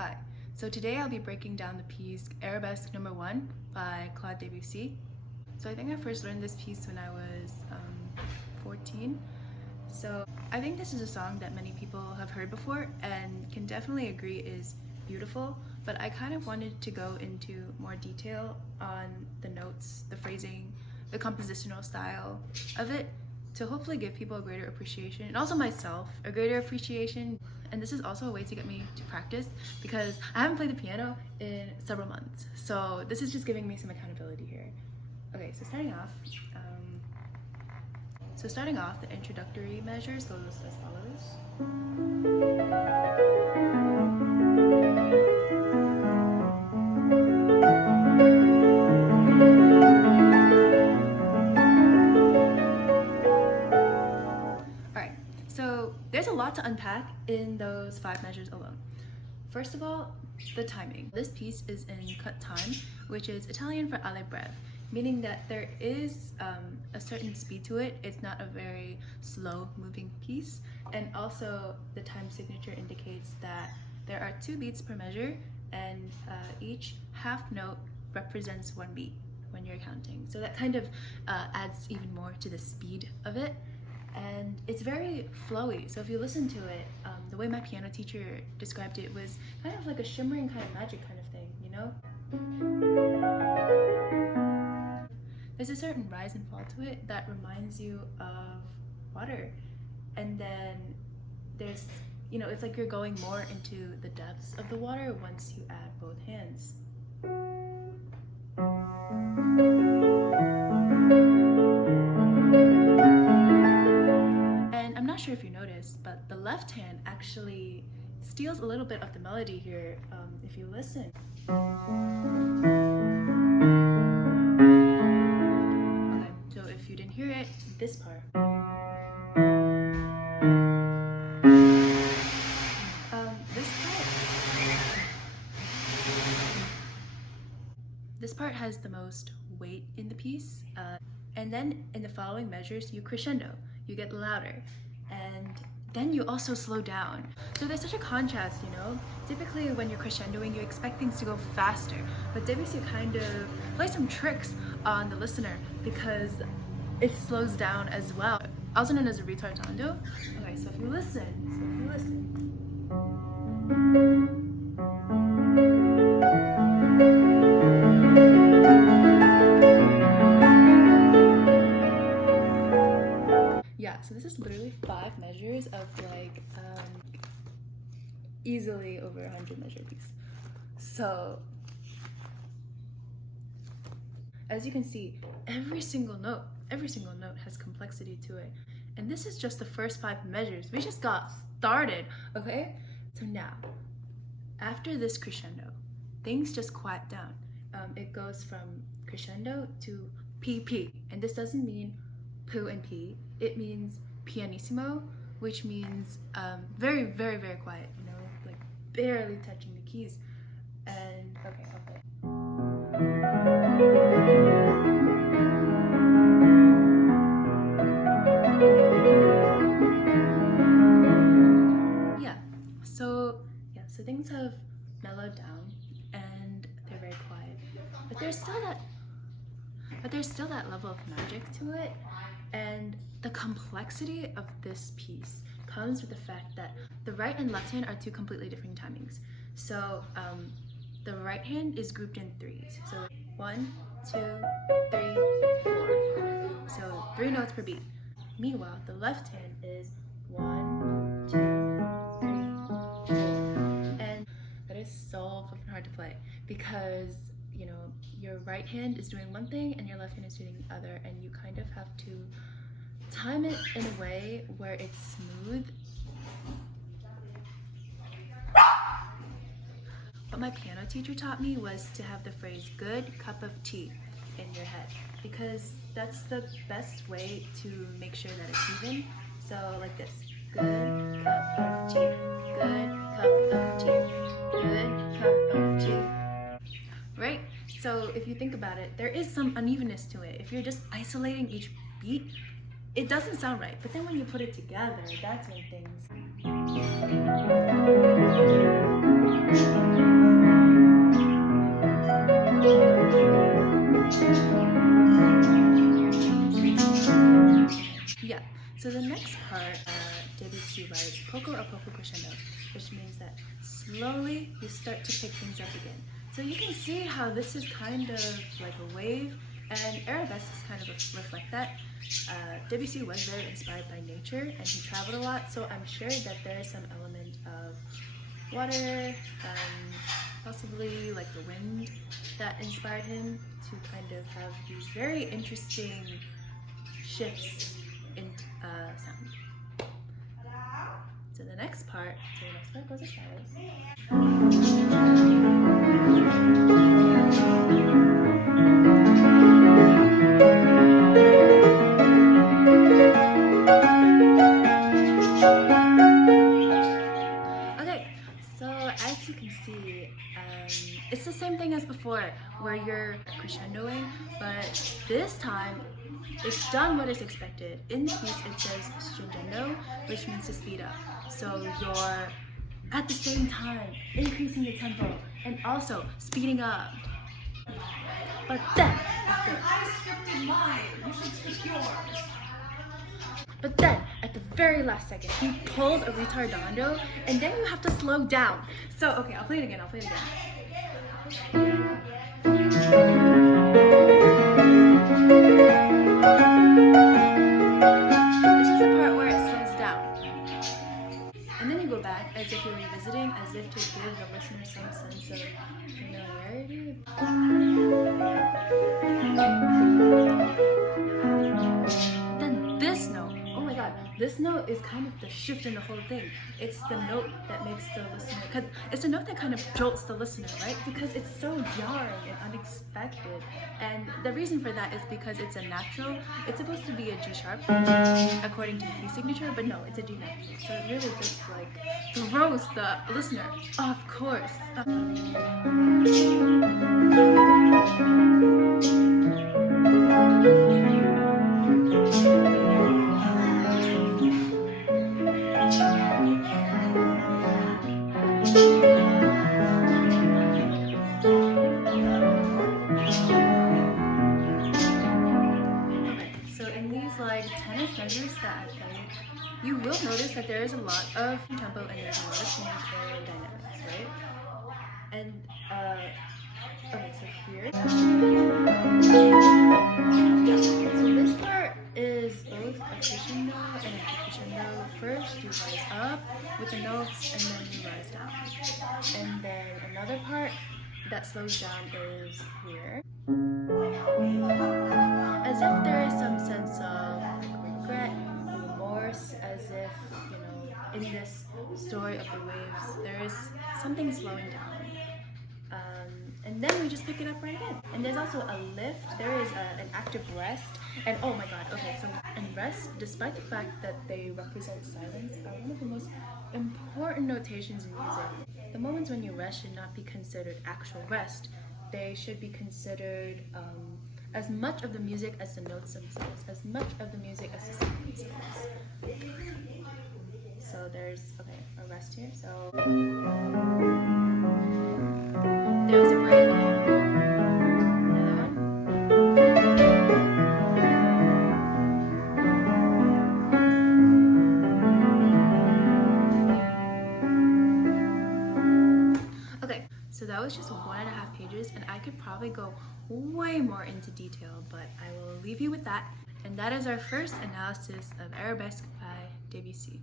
Hi, so today I'll be breaking down the piece Arabesque No. 1 by Debussy. So I think I first learned this piece when I was 14. So I think this is a song that many people have heard before and can definitely agree is beautiful, but I kind of wanted to go into more detail on the notes, the phrasing, the compositional style of it to hopefully give people a greater appreciation, and also myself a greater appreciation. And this is also a way to get me to practice because I haven't played the piano in several months. So this is just giving me some accountability here. Okay, so starting off, the introductory measures goes as follows. So there's a lot to unpack in those 5 measures alone. First of all, the timing. This piece is in cut time, which is Italian for alle breve, meaning that there is a certain speed to it. It's not a very slow moving piece. And also the time signature indicates that there are 2 beats per measure, and each half note represents 1 beat when you're counting. So that kind of adds even more to the speed of it. And it's very flowy, so if you listen to it, the way my piano teacher described it was kind of like a shimmering kind of magic kind of thing, you know? There's a certain rise and fall to it that reminds you of water, and then there's, you know, it's like you're going more into the depths of the water once you add both hands. Not sure if you noticed, but the left hand actually steals a little bit of the melody here if you listen. Okay, so if you didn't hear it, this part. This part has the most weight in the piece, and then in the following measures you crescendo, you get louder. And then you also slow down. So there's such a contrast, you know? Typically when you're crescendoing, you expect things to go faster, but Debussy kind of plays some tricks on the listener because it slows down as well. Also known as a ritardando. Okay, so if you listen. So this is literally 5 measures of like easily over 100 measure piece. So as you can see, every single note has complexity to it. And this is just the first 5 measures. We just got started, okay? So now, after this crescendo, things just quiet down. It goes from crescendo to PP, and this doesn't mean poo and pee. It means pianissimo, which means very, very, very quiet, you know, like barely touching the keys. And okay, I'll play. So things have mellowed down and they're very quiet, but there's still that level of magic to it. And the complexity of this piece comes with the fact that the right and left hand are 2 completely different timings. So the right hand is grouped in 3s. So 1, 2, 3, 4. So 3 notes per beat. Meanwhile, the left hand is 1, 2, 3, 4. And that is so fucking hard to play because, you know, your right hand is doing one thing and your left hand is doing the other, and you kind of have to time it in a way where it's smooth. What my piano teacher taught me was to have the phrase "good cup of tea" in your head, because that's the best way to make sure that it's even. So like this: good cup of tea, good cup of tea, good cup of tea. Right? So if you think about it, there is some unevenness to it. If you're just isolating each beat, it doesn't sound right. But then when you put it together, that's when things... poco or poco crescendo, which means that slowly you start to pick things up again. So you can see how this is kind of like a wave, and arabesques kind of reflect that. Debussy was very inspired by nature, and he traveled a lot, so I'm sure that there is some element of water, possibly like the wind, that inspired him to kind of have these very interesting shifts in sound. So the next part goes as follows. As you can see, it's the same thing as before, where you're crescendoing, but this time it's done what is expected. In the piece it says stringendo, which means to speed up. So you're at the same time increasing the tempo and also speeding up. But then, at the very last second, he pulls a retardando, and then you have to slow down. So, okay, I'll play it again. This is the part where it slows down. And then you go back as if you're revisiting, as if to give the listener some sense of familiarity. This note is kind of the shift in the whole thing. It's the note that makes the listener, because it's a note that kind of jolts the listener, right? Because it's so jarring and unexpected. And the reason for that is because it's a natural. It's supposed to be a G sharp, according to the key signature, but no, it's a D natural. So it really just like throws the listener off course. Like tenor measures that I played, you will notice that there is a lot of tempo and there's a lot of change in dynamics, right? And okay, so here. So this part is both a crescendo and a crescendo. First you rise up with the notes and then you rise down. And then another part that slows down is here. As if there is some sense of regret, remorse, as if, in this story of the waves, there is something slowing down. And then we just pick it up right again. And there's also a lift, there is an active rest, and oh my god, okay, so, and rest, despite the fact that they represent silence, are one of the most important notations in music. The moments when you rest should not be considered actual rest. They should be considered as much of the music as the notes themselves, as much of the music as the sound themselves. So there's, okay, a rest here, so there's a break. Another one. Okay, so that was just 1.5 pages, and I could probably go way more into detail, but I will leave you with that. And that is our first analysis of Arabesque by Debussy.